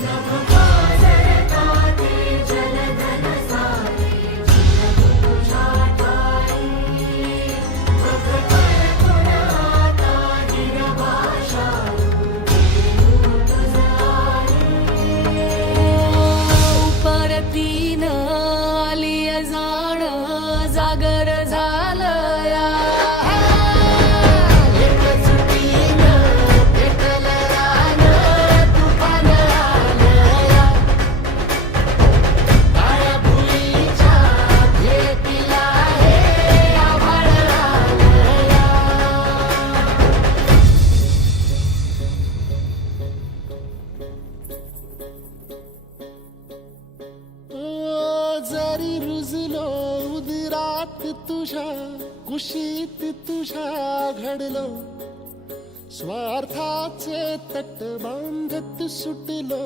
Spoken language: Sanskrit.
Now come no. जरी रुजलो उदी रात तुझा कुशीत तुझा घडलो स्वार्थाचे तट बांधत सुटलो